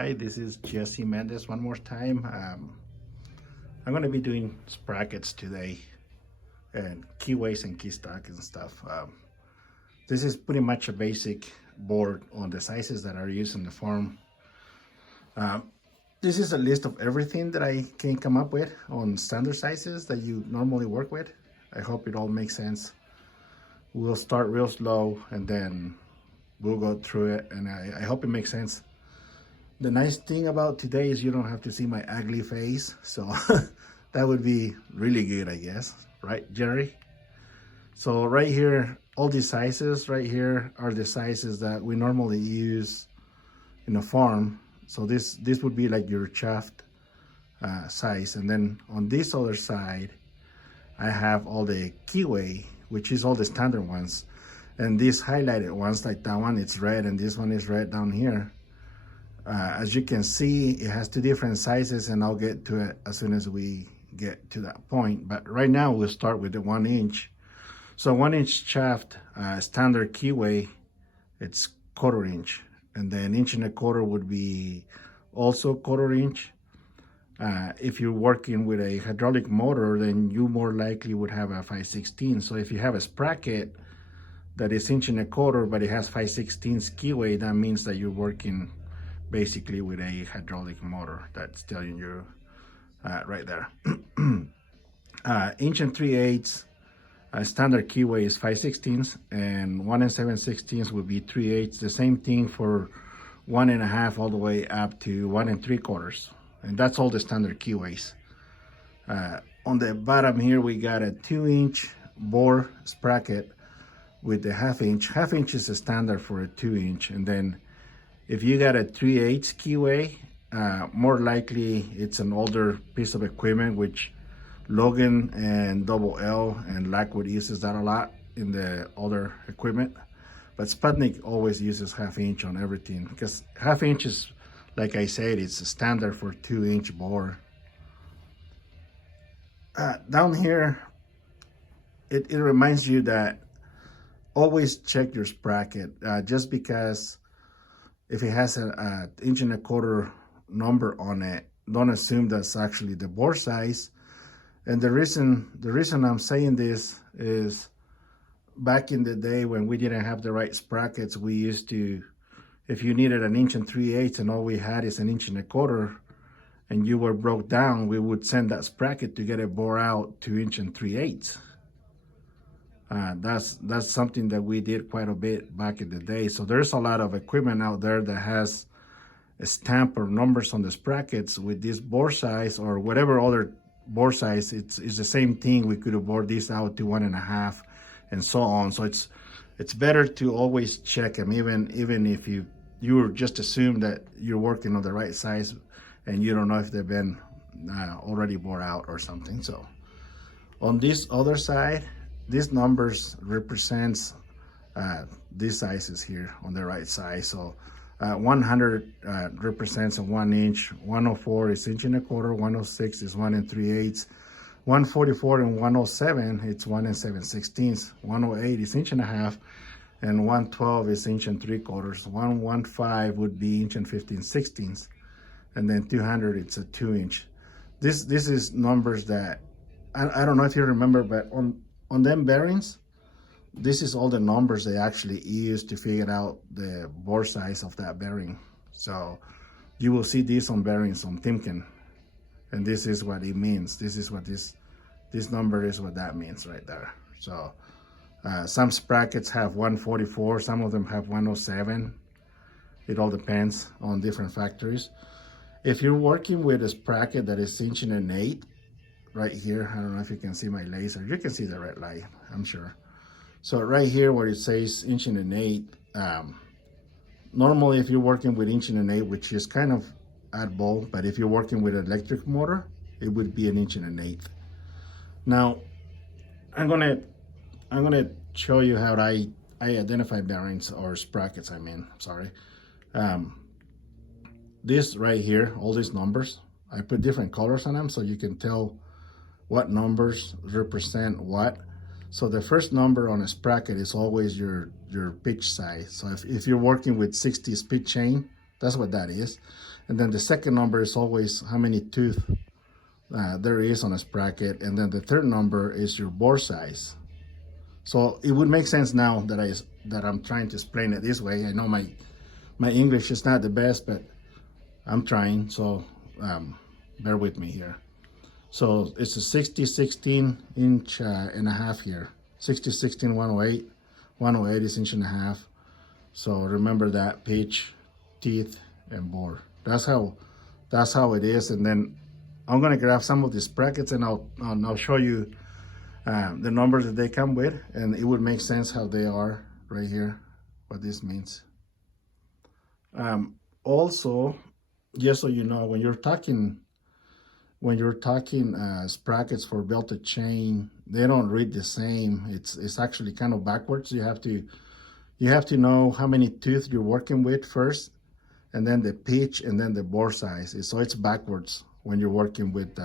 Hi, this is Jesse Mendez one more time. I'm going to be doing sprockets today and keyways and key stocks and stuff. This is pretty much a basic board on the sizes that are used in the farm. This is a list of everything that I can come up with on standard sizes that you normally work with. I hope it all makes sense. We'll start real slow and then we'll go through it, and I hope it makes sense. The nice thing about today is you don't have to see my ugly face, so that would be really good, I guess. Right, Jerry? So right here, all these sizes right here are the sizes that we normally use in a farm. So this would be like your shaft size. And then on this other side, I have all the keyway, which is all the standard ones. And these highlighted ones, like that one, it's red, and this one is red down here. As you can see, it has two different sizes, and I'll get to it as soon as we get to that point. But right now, we'll start with the 1 inch. So 1 inch shaft, standard keyway, it's 1/4 inch. And then 1.25 inch would be also 1/4 inch. If you're working with a hydraulic motor, then you more likely would have a 5/16. So if you have a sprocket that is 1.25 inch, but it has 5/16 keyway, that means that you're working basically with a hydraulic motor. That's telling you right there. 1 3/8 standard keyway is 5/16, and 1 7/16 would be 3/8. The same thing for 1.5 all the way up to 1 3/4, and that's all the standard keyways. On the bottom here, we got a 2 inch bore sprocket with the 1/2 inch. 1/2 inch is a standard for a 2 inch, and then if you got a 3/8 keyway, more likely it's an older piece of equipment, which Logan and Double L and Lockwood uses that a lot in the older equipment. But Sputnik always uses 1/2 inch on everything, because 1/2 inch is, like I said, it's a standard for 2 inch bore. Down here, it reminds you that always check your sprocket, just because if it has an 1.25 inch number on it, don't assume that's actually the bore size. And the reason I'm saying this is, back in the day when we didn't have the right sprockets, we used to, if you needed 1 3/8 inch and all we had is 1.25 inch, and you were broke down, we would send that sprocket to get it bore out to 1 3/8 inch. That's something that we did quite a bit back in the day. So there's a lot of equipment out there that has a stamp or numbers on the sprockets with this bore size or whatever other bore size. It's the same thing. We could have bored this out to 1.5 and so on. So it's better to always check them, even if you just assume that you're working on the right size and you don't know if they've been already bore out or something. So on this other side, these numbers represents these sizes here on the right side. So 100 represents a 1 inch, 104 is 1.25 inch, 106 is 1 3/8, 144 and 107, it's 1 7/16, 108 is 1.5 inch, and 112 is 1 3/4. 115 would be 1 15/16, and then 200, it's a 2 inch. This is numbers that, I don't know if you remember, but on them bearings, this is all the numbers they actually use to figure out the bore size of that bearing. So you will see this on bearings on Timken, and this is what it means. This is what this number is, what that means right there. So some sprockets have 144, some of them have 107. It all depends on different factories. If you're working with a sprocket that is 1 1/8 inch, right here, I don't know if you can see my laser. You can see the red light, I'm sure. So right here where it says 1 1/8 inch, normally if you're working with 1 1/8 inch, which is kind of oddball, but if you're working with an electric motor, it would be 1 1/8 inch. Now, I'm gonna show you how I identify bearings or sprockets, sorry. This right here, all these numbers, I put different colors on them so you can tell what numbers represent what. So the first number on a sprocket is always your pitch size. So if you're working with 60 speed chain, that's what that is. And then the second number is always how many tooth there is on a sprocket. And then the third number is your bore size. So it would make sense now that I'm trying to explain it this way. I know my English is not the best, but I'm trying, so bear with me here. So it's a 60-16 inch and a half here. 60-16, 108. 108 is inch and a half. So remember that, pitch, teeth, and bore. That's how it is. And then I'm gonna grab some of these brackets and I'll show you the numbers that they come with, and it would make sense how they are right here, what this means. Also, just so you know, when you're talking sprockets for belted chain, they don't read the same. It's actually kind of backwards. You have to know how many tooth you're working with first, and then the pitch, and then the bore size. So it's backwards when you're working with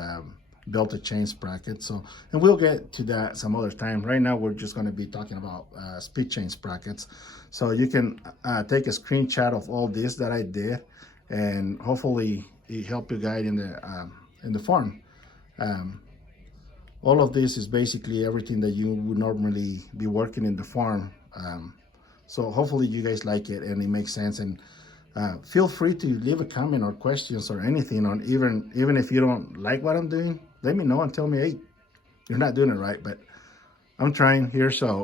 belted chain sprockets. So, and we'll get to that some other time. Right now, we're just going to be talking about speed chain sprockets. So you can take a screenshot of all this that I did, and hopefully it help you guide in the farm. All of this is basically everything that you would normally be working in the farm. So hopefully you guys like it and it makes sense. And feel free to leave a comment or questions or anything on even if you don't like what I'm doing. Let me know and tell me, hey, you're not doing it right, but I'm trying here. So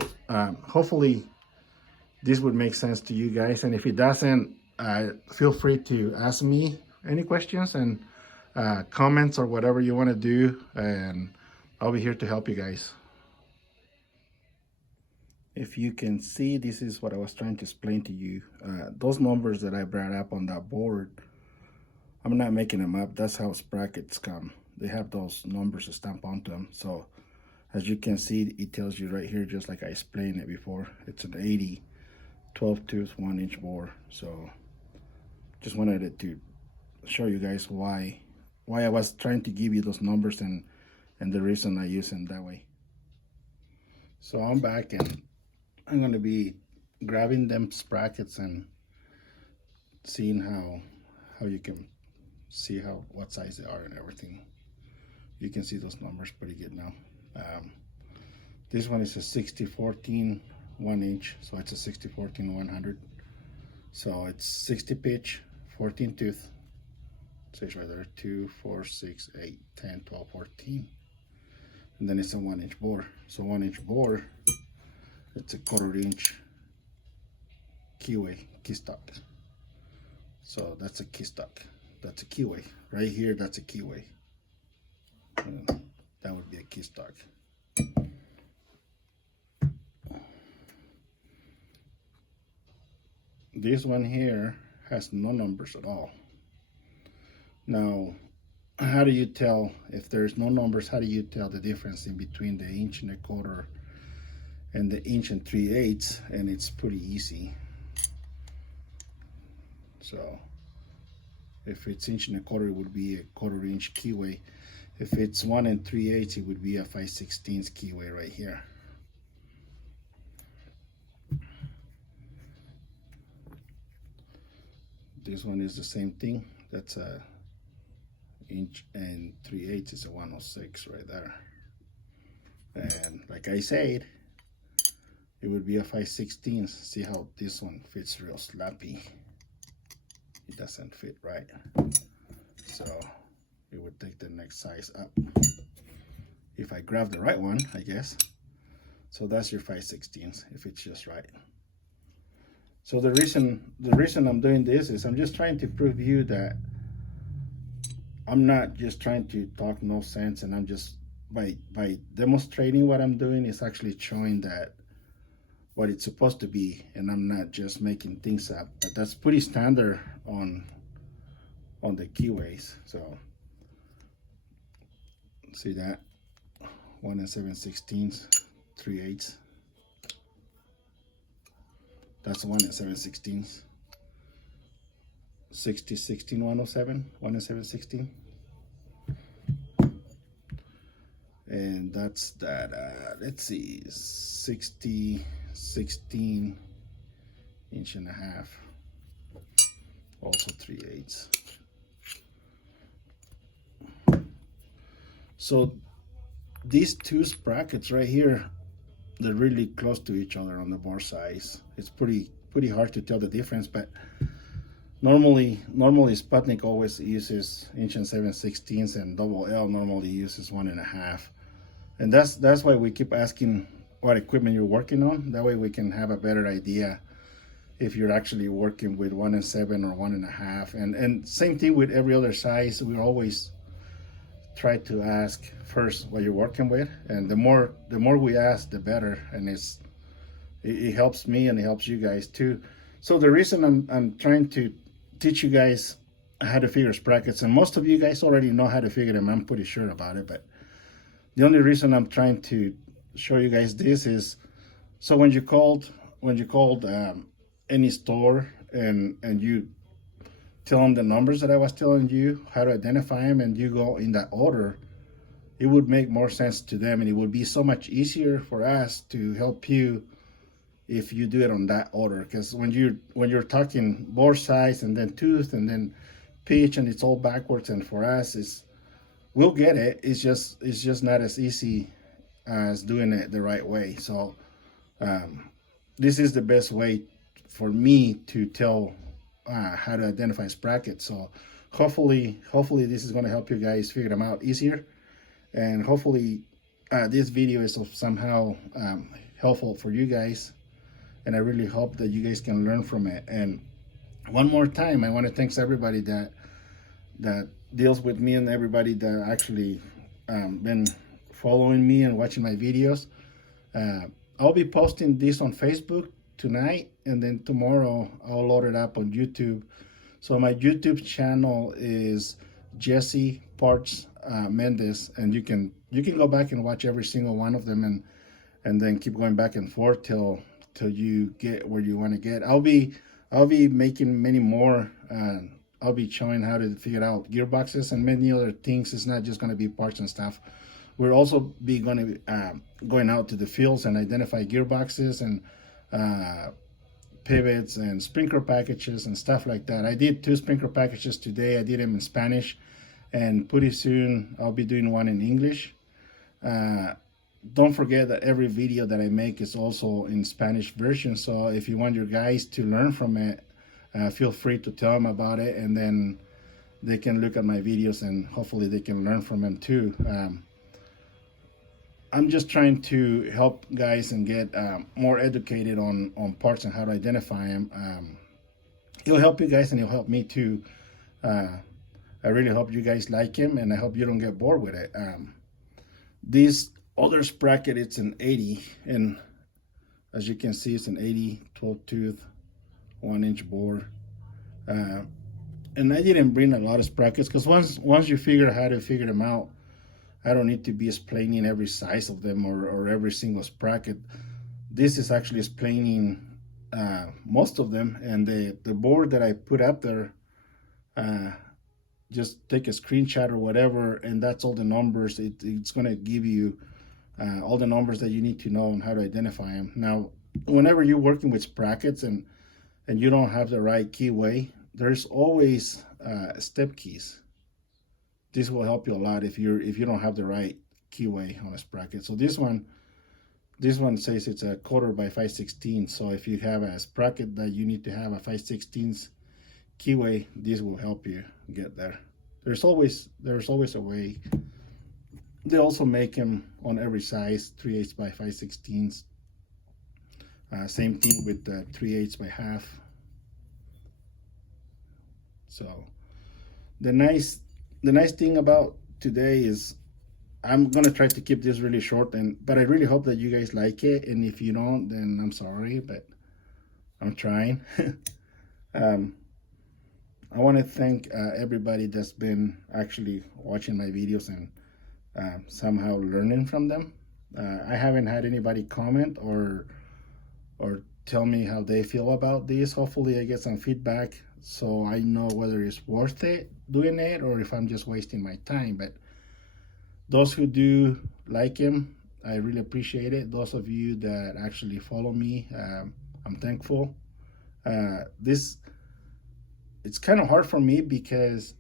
hopefully this would make sense to you guys. And if it doesn't, feel free to ask me any questions and comments or whatever you want to do, and I'll be here to help you guys. If you can see, this is what I was trying to explain to you. Those numbers that I brought up on that board, I'm not making them up. That's how sprockets come. They have those numbers stamped onto them. So as you can see, it tells you right here, just like I explained it before, it's an 80, 12 tooth, 1 inch bore. So just wanted to show you guys why I was trying to give you those numbers and the reason I use them that way. So I'm back and I'm going to be grabbing them sprockets and seeing how you can see what size they are and everything. You can see those numbers pretty good now. This one is a 60-14 1 inch, so it's a 60-14 100. So it's 60 pitch, 14 tooth. It says right there 2, 4, 6, 8, 10, 12, 14. And then it's a 1 inch bore. So 1 inch bore, it's a 1/4 inch keyway, key stock. So that's a key stock. That's a keyway. Right here, that's a keyway. That would be a key stock. This one here has no numbers at all. Now, how do you tell if there's no numbers? How do you tell the difference in between the 1.25 and the 1 3/8? And it's pretty easy. So if it's 1.25, it would be a 1/4 inch keyway. If it's 1 3/8, it would be a 5/16 keyway right here. This one is the same thing. That's a 1 3/8 is a 106 right there. And like I said, it would be a 5/16. See how this one fits real sloppy. It doesn't fit right. So it would take the next size up. If I grab the right one, I guess. So that's your 5/16 if it's just right. So the reason I'm doing this is I'm just trying to prove you that I'm not just trying to talk no sense, and I'm just by demonstrating what I'm doing is actually showing that what it's supposed to be, and I'm not just making things up. But that's pretty standard on the keyways. So see that 1 7/16, 3/8. That's 1 7/16. 60-16 107, 1 7/16. And that's that, let's see, 60-16 1.5 inch, also 3/8. So these two sprockets right here, they're really close to each other on the bore size. It's pretty hard to tell the difference, but normally Sputnik always uses 1 7/16, and double L normally uses 1.5. And that's why we keep asking what equipment you're working on. That way we can have a better idea if you're actually working with 1 7 or 1.5. And same thing with every other size. We always try to ask first what you're working with, and the more we ask, the better. And it helps me and it helps you guys too. So the reason I'm trying to teach you guys how to figure sprockets, and most of you guys already know how to figure them, I'm pretty sure about it, but the only reason I'm trying to show you guys this is so when you called any store and you tell them the numbers that I was telling you how to identify them, and you go in that order, it would make more sense to them, and it would be so much easier for us to help you if you do it on that order. Because when you're talking bore size and then tooth and then pitch, and it's all backwards, and for us we'll get it. It's just not as easy as doing it the right way. So this is the best way for me to tell how to identify sprockets. So hopefully this is going to help you guys figure them out easier, and hopefully this video is somehow helpful for you guys, and I really hope that you guys can learn from it. And one more time, I want to thank everybody that deals with me, and everybody that actually been following me and watching my videos. I'll be posting this on Facebook tonight, and then tomorrow I'll load it up on YouTube. So my YouTube channel is Jesse Parts Mendez, and you can go back and watch every single one of them, and then keep going back and forth till you get where you want to get. I'll be making many more. I'll be showing how to figure out gearboxes and many other things. It's not just going to be parts and stuff. We'll also be going to going out to the fields and identify gearboxes and pivots and sprinkler packages and stuff like that. I did 2 sprinkler packages today. I did them in Spanish, and pretty soon I'll be doing one in English. Don't forget that every video that I make is also in Spanish version. So if you want your guys to learn from it, feel free to tell them about it, and then they can look at my videos and hopefully they can learn from them too. I'm just trying to help guys and get more educated on parts and how to identify them. It'll help you guys and it'll help me too. I really hope you guys like him, and I hope you don't get bored with it. This other sprocket, it's an 80, and as you can see, it's an 80 12 tooth 1-inch bore. And I didn't bring a lot of sprockets, because once you figure how to figure them out, I don't need to be explaining every size of them or every single sprocket. This is actually explaining most of them, and the board that I put up there, just take a screenshot or whatever, and that's all the numbers. It's going to give you all the numbers that you need to know on how to identify them. Now, whenever you're working with sprockets and you don't have the right keyway, there's always step keys. This will help you a lot if you don't have the right keyway on a sprocket. So this one says it's a 1/4 by 5/16. So if you have a sprocket that you need to have a 5/16 keyway, this will help you get there. There's always a way. They also make them on every size, 3/8 by 5/16. Same thing with the 3/8 by half. So the nice thing about today is I'm gonna try to keep this really short, but I really hope that you guys like it. And if you don't, then I'm sorry, but I'm trying. I want to thank everybody that's been actually watching my videos and somehow learning from them. I haven't had anybody comment or tell me how they feel about this. Hopefully I get some feedback so I know whether it's worth it doing it or if I'm just wasting my time. But those who do like him, I really appreciate it. Those of you that actually follow me, I'm thankful. It's kind of hard for me because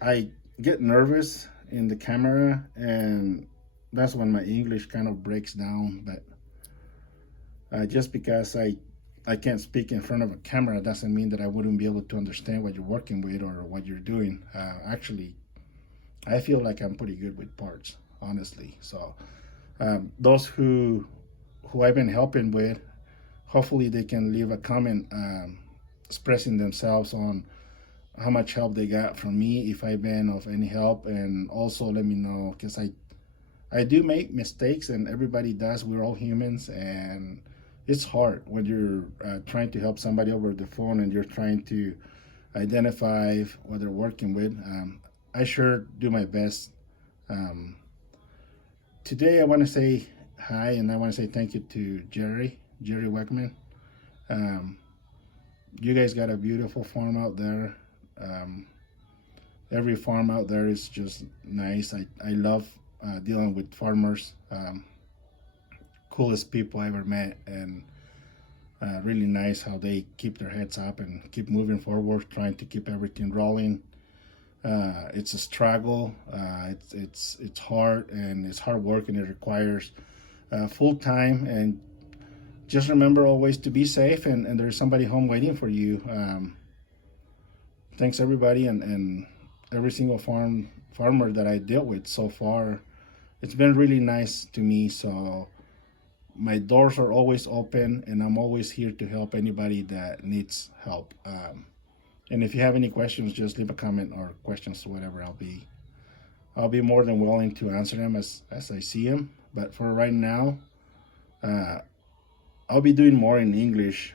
I get nervous in the camera, and that's when my English kind of breaks down. But just because I can't speak in front of a camera doesn't mean that I wouldn't be able to understand what you're working with or what you're doing. Actually, I feel like I'm pretty good with parts, honestly. So those who I've been helping with, hopefully they can leave a comment expressing themselves on how much help they got from me, if I've been of any help, and also let me know, because I do make mistakes, and everybody does. We're all humans, and it's hard when you're trying to help somebody over the phone and you're trying to identify what they're working with. I sure do my best. Today I want to say hi, and I want to say thank you to Jerry Weckman. You guys got a beautiful farm out there. Every farm out there is just nice. I love dealing with farmers. Coolest people I ever met, and really nice how they keep their heads up and keep moving forward, trying to keep everything rolling. It's a struggle. It's hard, and it's hard work, and it requires full time. And just remember always to be safe, and there's somebody home waiting for you. Thanks everybody, and every single farmer that I dealt with so far. It's been really nice to me. So my doors are always open, and I'm always here to help anybody that needs help. And if you have any questions, just leave a comment or questions or whatever. I'll be more than willing to answer them as I see them. But for right now, I'll be doing more in English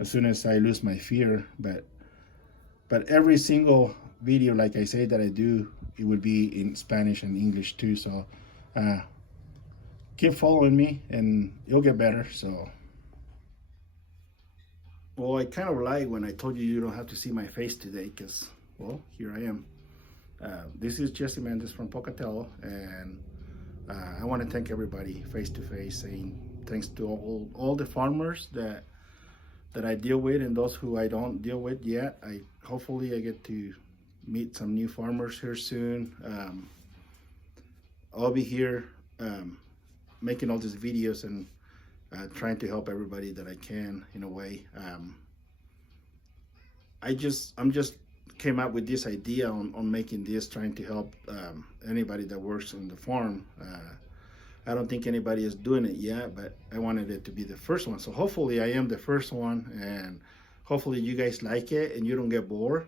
as soon as I lose my fear. But every single video, like I say, that I do, it would be in Spanish and English too. So keep following me, and you'll get better. So, well, I kind of lied when I told you don't have to see my face today, because, well, here I am. This is Jesse Mendez from Pocatello, and I want to thank everybody face to face, saying thanks to all the farmers that I deal with, and those who I don't deal with yet. Hopefully I get to meet some new farmers here soon. I'll be here making all these videos and trying to help everybody that I can in a way. I'm just came up with this idea on making this, trying to help anybody that works on the farm. I don't think anybody is doing it yet, but I wanted it to be the first one. So hopefully I am the first one, and hopefully you guys like it and you don't get bored.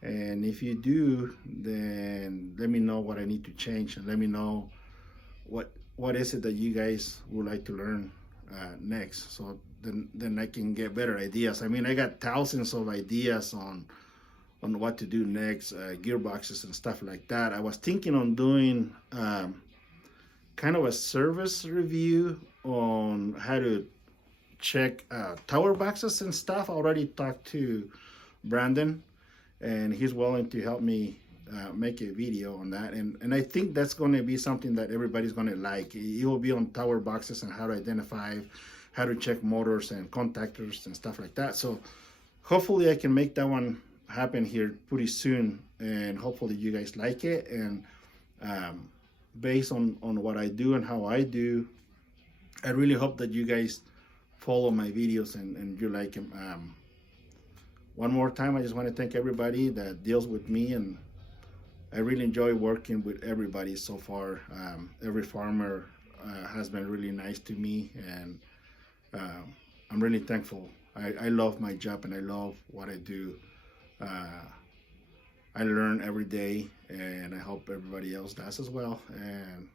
And if you do, then let me know what I need to change, and let me know what is it that you guys would like to learn next. So then I can get better ideas. I mean, I got thousands of ideas on what to do next, gearboxes and stuff like that. I was thinking on doing kind of a service review on how to check tower boxes and stuff. I already talked to Brandon, and he's willing to help me make a video on that. And I think that's going to be something that everybody's going to like. It will be on tower boxes and how to identify, how to check motors and contactors and stuff like that. So hopefully I can make that one happen here pretty soon, and hopefully you guys like it. And based on what I do and how I do, I really hope that you guys follow my videos and you like them. One more time, I just want to thank everybody that deals with me, and I really enjoy working with everybody so far. Every farmer has been really nice to me, and I'm really thankful. I love my job, and I love what I do. I learn every day, and I hope everybody else does as well. And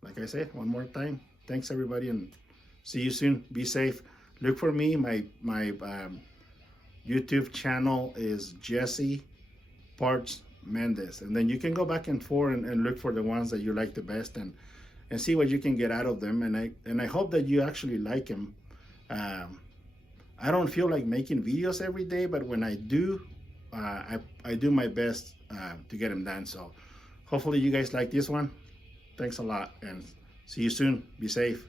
like I said, one more time, thanks everybody, and see you soon. Be safe. Look for me. My YouTube channel is Jesse Parts Mendez, and then you can go back and forth and look for the ones that you like the best, and see what you can get out of them. And I hope that you actually like them. I don't feel like making videos every day, but when I do, I do my best to get them done. So hopefully you guys like this one. Thanks a lot, and see you soon. Be safe.